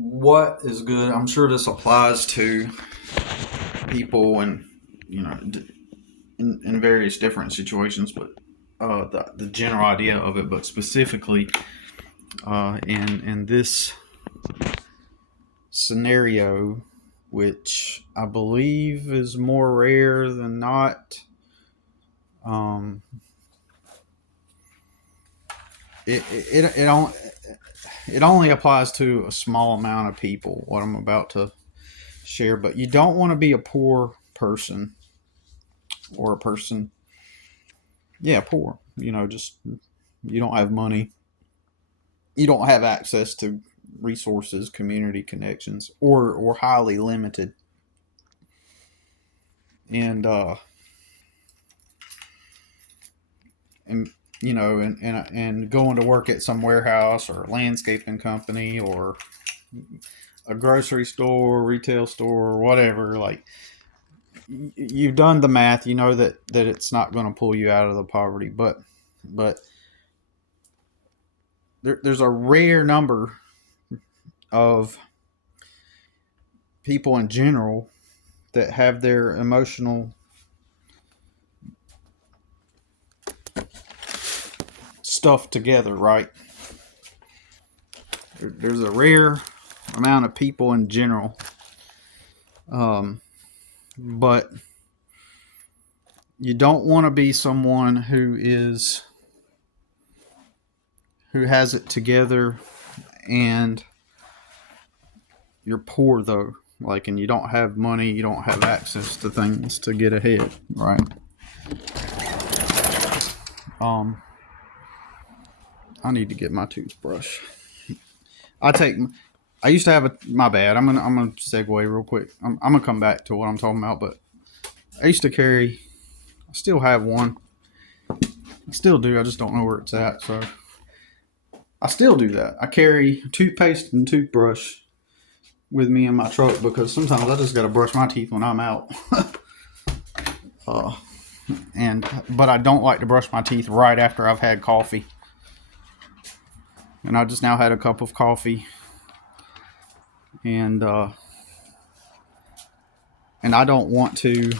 what is good. I'm sure this applies to people and you know in various different situations, but the general idea of it, but specifically in this scenario, which I believe is more rare than not. Um, it it only applies to a small amount of people. What I'm about to share, but you don't want to be a poor person or a person. Yeah, poor. Just you don't have money. You don't have access to resources, community connections, or highly limited. And and and going to work at some warehouse or landscaping company or a grocery store, retail store, whatever. Like you've done the math, you know that it's not going to pull you out of the poverty, but there's a rare number of people in general that have their emotional stuff together, right? There's a rare amount of people in general, but you don't want to be someone who has it together and you're poor though, like, and you don't have money, you don't have access to things to get ahead, right? um I need to get my toothbrush. I take. I used to have a. My bad. I'm gonna segue real quick. I'm gonna come back to what I'm talking about. But I used to carry. I still have one. I still do. I just don't know where it's at. So I still do that. I carry toothpaste and toothbrush with me in my truck because sometimes I just gotta brush my teeth when I'm out. uh, but I don't like to brush my teeth right after I've had coffee. And I just now had a cup of coffee, and I don't want to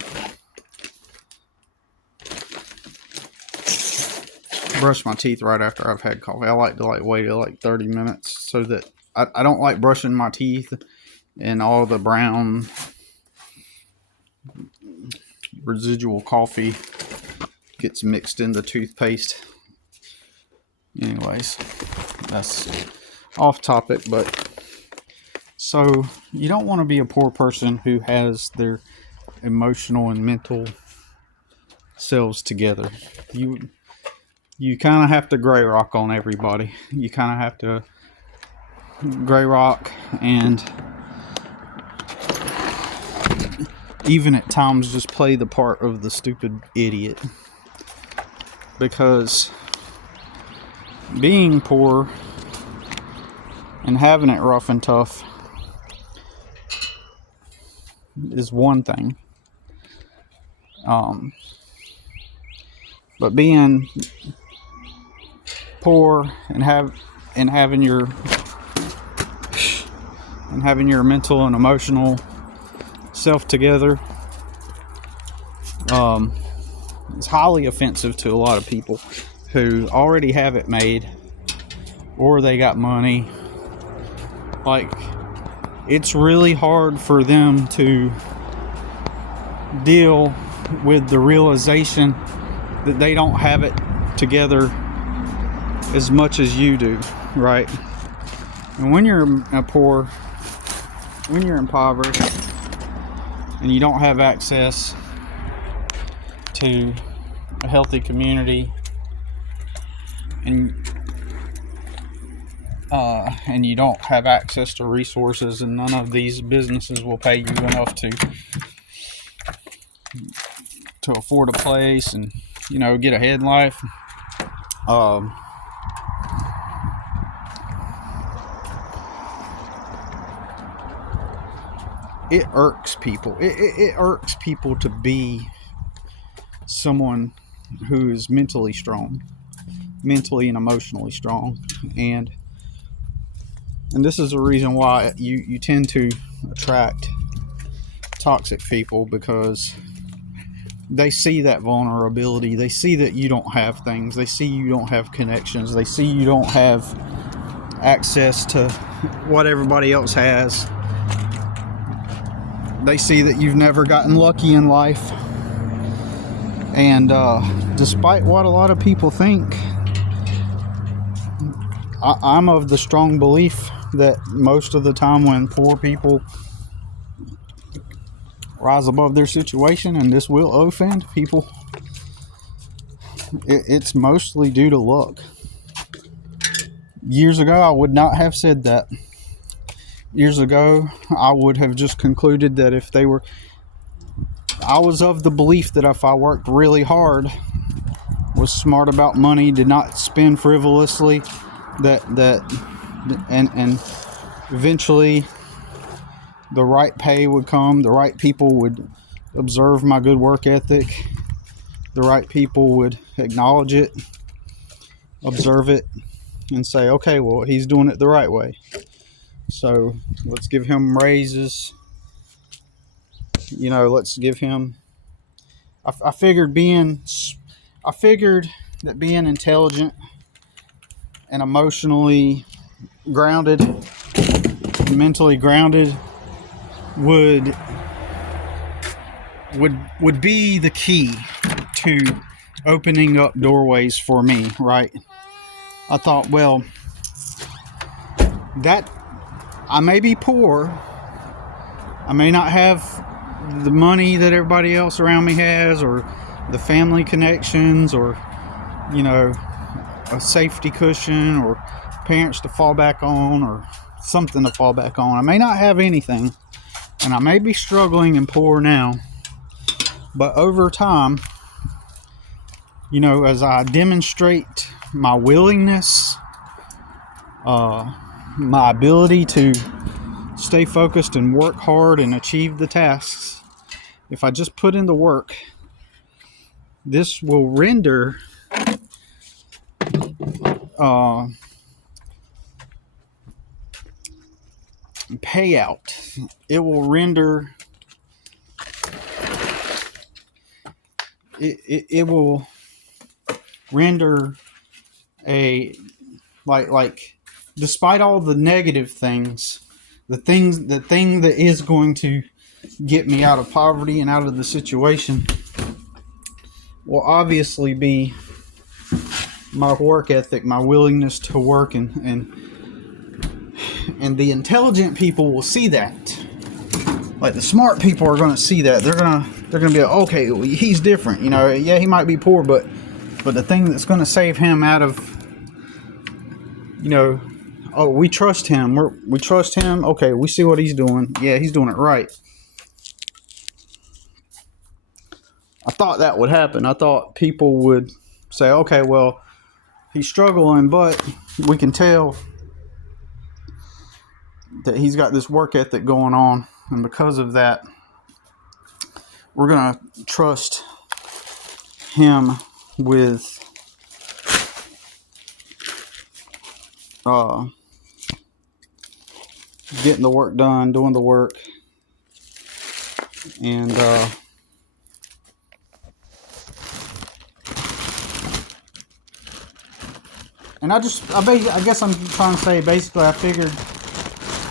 brush my teeth right after I've had coffee. I like to wait 30 minutes so that I don't like brushing my teeth and all the brown residual coffee gets mixed in the toothpaste. Anyways, that's off topic, but so you don't want to be a poor person who has their emotional and mental selves together. You kind of have to gray rock on everybody. You kind of have to gray rock and even at times just play the part of the stupid idiot. Because being poor and having it rough and tough is one thing. But being poor and having your mental and emotional self together is highly offensive to a lot of people who already have it made or they got money. Like, it's really hard for them to deal with the realization that they don't have it together as much as you do, right? And when you're when you're impoverished and you don't have access to a healthy community and you don't have access to resources, and none of these businesses will pay you enough to afford a place and get ahead in life. It irks people. It irks people to be someone who is mentally strong, mentally and emotionally strong, and And this is the reason why you tend to attract toxic people, because they see that vulnerability. They see that you don't have things. They see you don't have connections. They see you don't have access to what everybody else has. They see that you've never gotten lucky in life. And despite what a lot of people think, I'm of the strong belief that most of the time when poor people rise above their situation, and this will offend people, it's mostly due to luck. Years ago, I would not have said that. Years ago, I would have just concluded that if they were... I was of the belief that if I worked really hard, was smart about money, did not spend frivolously, and eventually the right pay would come, the right people would observe my good work ethic, the right people would acknowledge it, observe it, and say, okay, well, he's doing it the right way, so let's give him raises, let's give him... I figured that being intelligent and emotionally grounded, mentally grounded, would be the key to opening up doorways for me, right? I thought, well, that I may be poor, I may not have the money that everybody else around me has, or the family connections, or a safety cushion, or parents to fall back on, or something to fall back on. I may not have anything, and I may be struggling and poor now, but over time, as I demonstrate my willingness, my ability to stay focused and work hard and achieve the tasks, if I just put in the work, this will render payout. It will render it will render a like despite all the negative things, the thing that is going to get me out of poverty and out of the situation will obviously be my work ethic, my willingness to work, and the intelligent people will see that. Like, the smart people are going to see that. They're gonna be like, okay, well, he's different. Yeah, he might be poor, but the thing that's going to save him out of, oh, we trust him. We trust him. Okay, we see what he's doing. Yeah, he's doing it right. I thought that would happen. I thought people would say, okay, well, he's struggling, but we can tell that he's got this work ethic going on, and because of that, we're going to trust him with getting the work done, doing the work, and I guess I'm trying to say, basically, I figured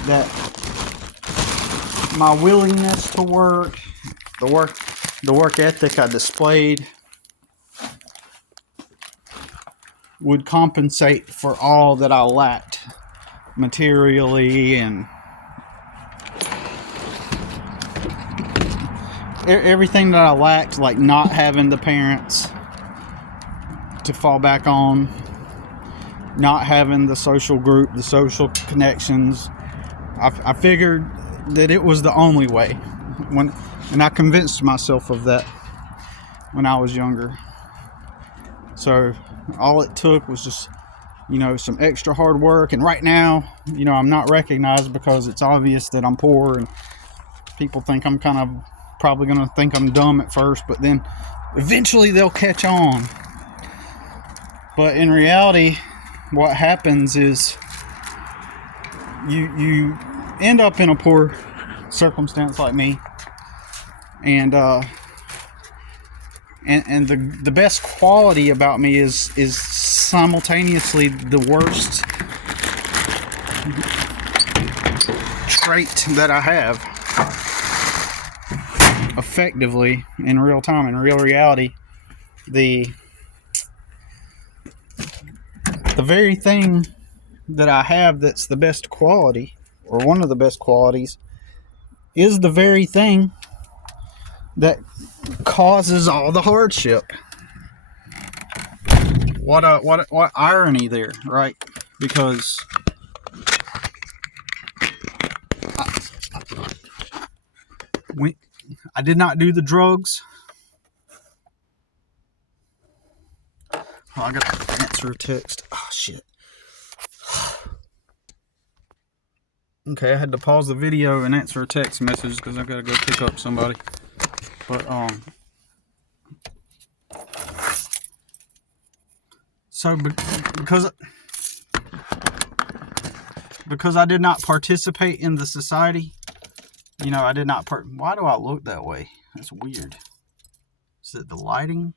that my willingness to work, the work ethic I displayed, would compensate for all that I lacked materially, and everything that I lacked, like not having the parents to fall back on, not having the social group, the social connections. I figured that it was the only way, and I convinced myself of that when I was younger. So all it took was just, some extra hard work. And right now, I'm not recognized because it's obvious that I'm poor, and people think I'm kind of probably going to think I'm dumb at first, but then eventually they'll catch on. But in reality, what happens is you end up in a poor circumstance like me, and the best quality about me is simultaneously the worst trait that I have. Effectively, in real time, in real reality, the very thing that I have that's the best quality, or one of the best qualities, is the very thing that causes all the hardship. What irony there, right? Because I did not do the drugs. Oh, I got to answer a text. Oh, shit. Okay, I had to pause the video and answer a text message because I got to go pick up somebody. But, so because I did not participate in the society, you know, I did not why do I look that way? That's weird. Is it the lighting?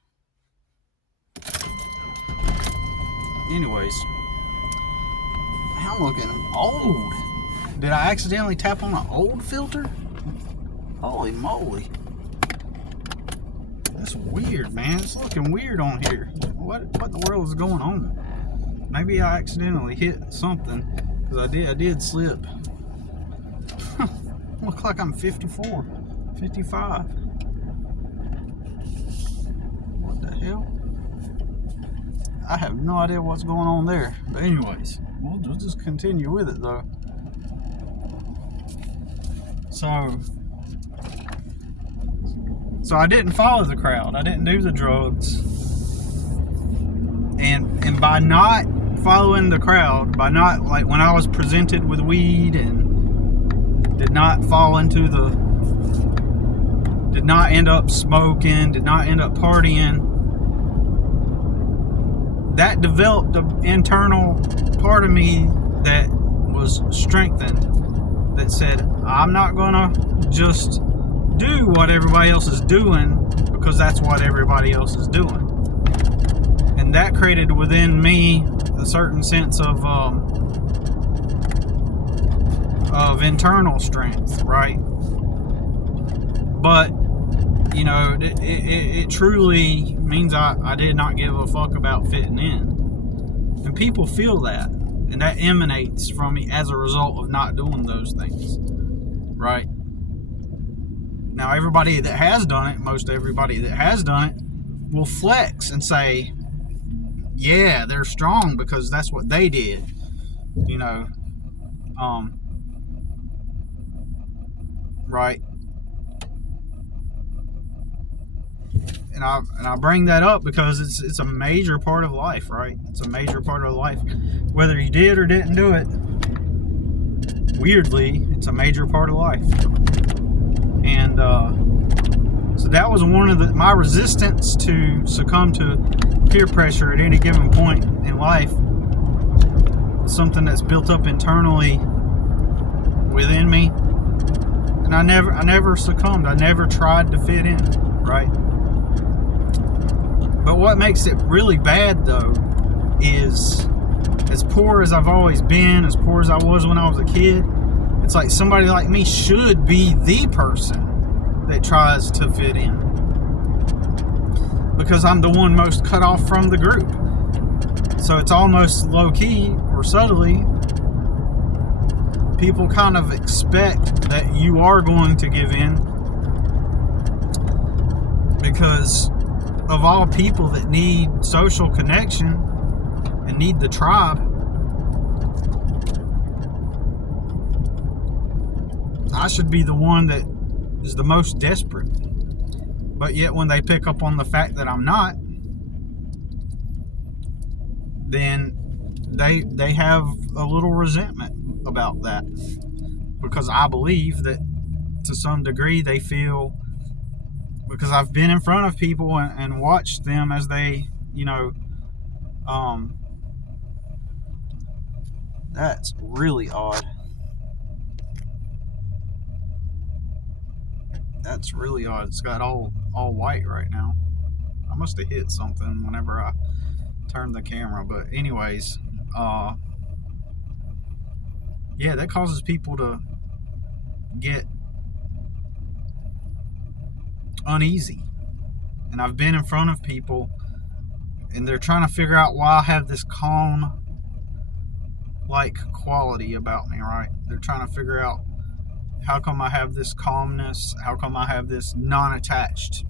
Anyways, I'm looking old. Did I accidentally tap on an old filter? Holy moly. That's weird, man. It's looking weird on here. What in the world is going on? Maybe I accidentally hit something, because I did slip. Look like I'm 54, 55. What the hell? I have no idea what's going on there. But anyways, we'll just continue with it though. So I didn't follow the crowd. I didn't do the drugs. And by not following the crowd, by not, like, when I was presented with weed and did not fall into did not end up smoking, did not end up partying, that developed an internal part of me that was strengthened, that said, I'm not gonna just do what everybody else is doing because that's what everybody else is doing. And that created within me a certain sense of internal strength, right? But you know, it truly means I did not give a fuck about fitting in, and people feel that, and that emanates from me as a result of not doing those things, right? Now, everybody that has done it, most everybody that has done it, will flex and say, yeah, they're strong because that's what they did, you know, right? And I bring that up because it's a major part of life, right? It's a major part of life, whether you did or didn't do it. Weirdly, it's a major part of life. And so that was one of my resistance to succumb to peer pressure at any given point in life. Something that's built up internally within me, and I never succumbed. I never tried to fit in, right? But what makes it really bad though is, as poor as I've always been, as poor as I was when I was a kid, it's like somebody like me should be the person that tries to fit in, because I'm the one most cut off from the group. So it's almost low-key or subtly, people kind of expect that you are going to give in, because of all people that need social connection and need the tribe, I should be the one that is the most desperate. But yet when they pick up on the fact that I'm not, then they have a little resentment about that, because I believe that to some degree they feel, because I've been in front of people and watched them as they, you know, that's really odd. That's really odd. It's got all white right now. I must have hit something whenever I turned the camera. But anyways, yeah, that causes people to get uneasy. And I've been in front of people, and they're trying to figure out why I have this calm like quality about me, right? They're trying to figure out how come I have this calmness, how come I have this non-attached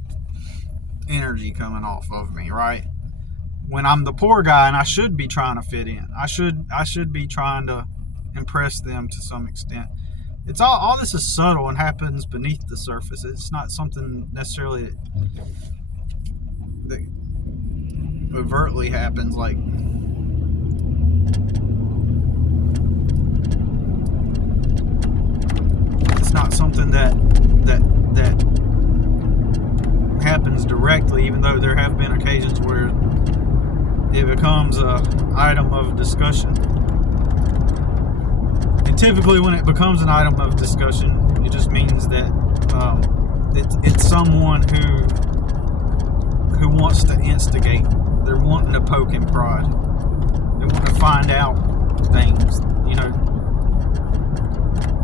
energy coming off of me, right? When I'm the poor guy and I should be trying to fit in. I should be trying to impress them to some extent. It's all this is subtle and happens beneath the surface. It's not something necessarily that overtly happens, like it's not something that happens directly, even though there have been occasions where it becomes an item of discussion. And typically when it becomes an item of discussion, it just means that it's someone who wants to instigate. They're wanting to poke and prod. They want to find out things, you know,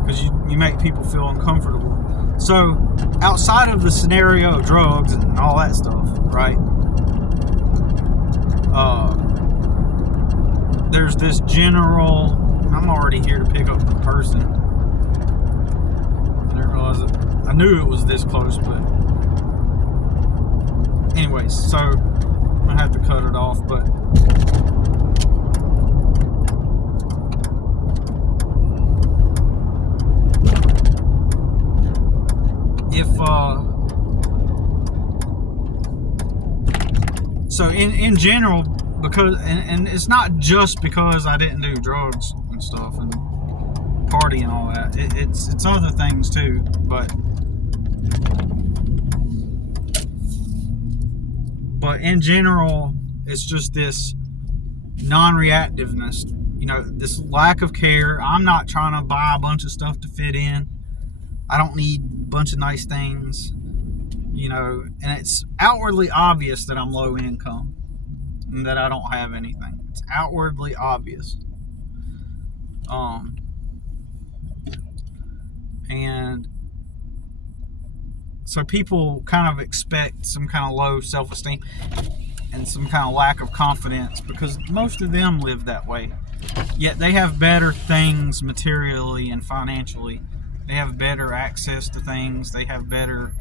because you make people feel uncomfortable. So outside of the scenario of drugs and all that stuff, right? There's this general. I'm already here to pick up the person. I didn't realize it. I knew it was this close, but anyways, so I'm gonna have to cut it off. But if so in general, because and it's not just because I didn't do drugs and stuff and party and all that. It's other things too, but in general, it's just this non-reactiveness. You know, this lack of care. I'm not trying to buy a bunch of stuff to fit in. I don't need a bunch of nice things. You know, and it's outwardly obvious that I'm low income and that I don't have anything. It's outwardly obvious. And so people kind of expect some kind of low self-esteem and some kind of lack of confidence because most of them live that way. Yet they have better things materially and financially. They have better access to things. They have better,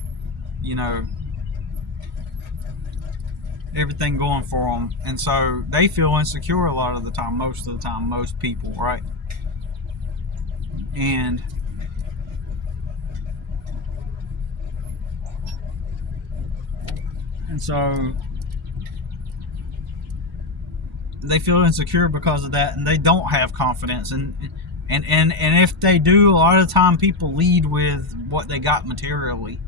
you know, everything going for them. And so they feel insecure a lot of the time, most of the time, most people, right? And so they feel insecure because of that, and they don't have confidence. And if they do, a lot of the time people lead with what they got materially.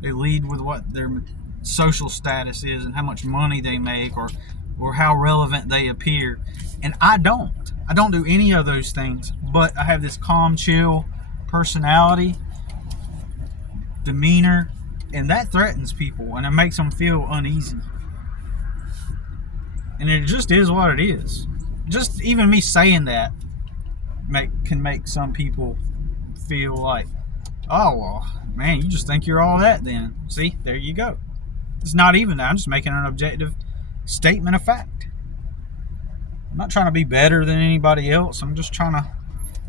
They lead with what their social status is and how much money they make or how relevant they appear. And I don't do any of those things, but I have this calm, chill personality, demeanor, and that threatens people and it makes them feel uneasy. And it just is what it is. Just even me saying that can make some people feel like, oh, well, man, you just think you're all that then. See, there you go. It's not even that. I'm just making an objective statement of fact. I'm not trying to be better than anybody else. I'm just trying to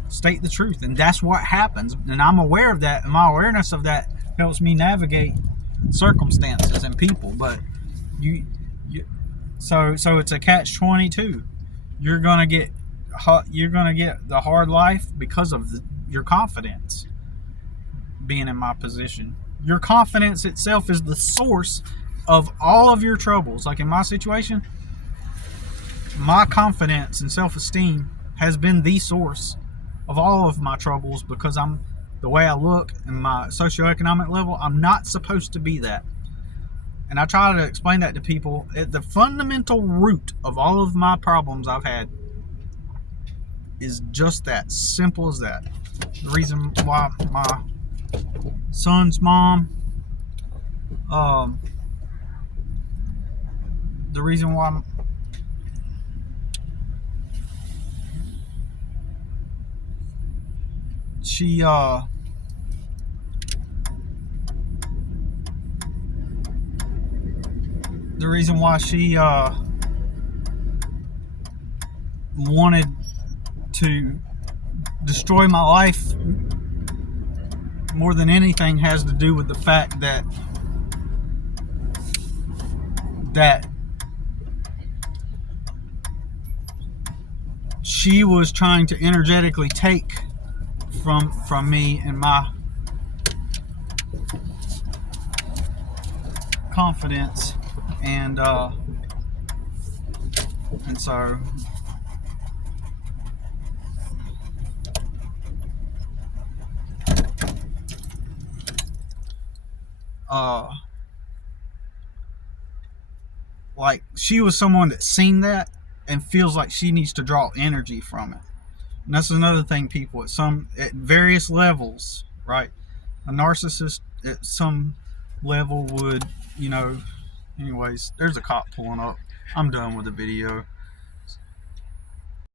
state the truth. And that's what happens. And I'm aware of that. And my awareness of that helps me navigate circumstances and people. But so it's a catch-22. You're gonna get the hard life because of your confidence being in my position. Your confidence itself is the source of all of your troubles. Like in my situation, my confidence and self-esteem has been the source of all of my troubles because I'm the way I look and my socioeconomic level. I'm not supposed to be that. And I try to explain that to people. The fundamental root of all of my problems I've had is just that, simple as that. The reason why my son's mom. Um, the reason why she the reason why she wanted to destroy my life more than anything has to do with the fact that she was trying to energetically take from me and my confidence, and so uh like she was someone that's seen that and feels like she needs to draw energy from it. And that's another thing, people at various levels, right? A narcissist at some level would, you know, anyways, there's a cop pulling up. I'm done with the video.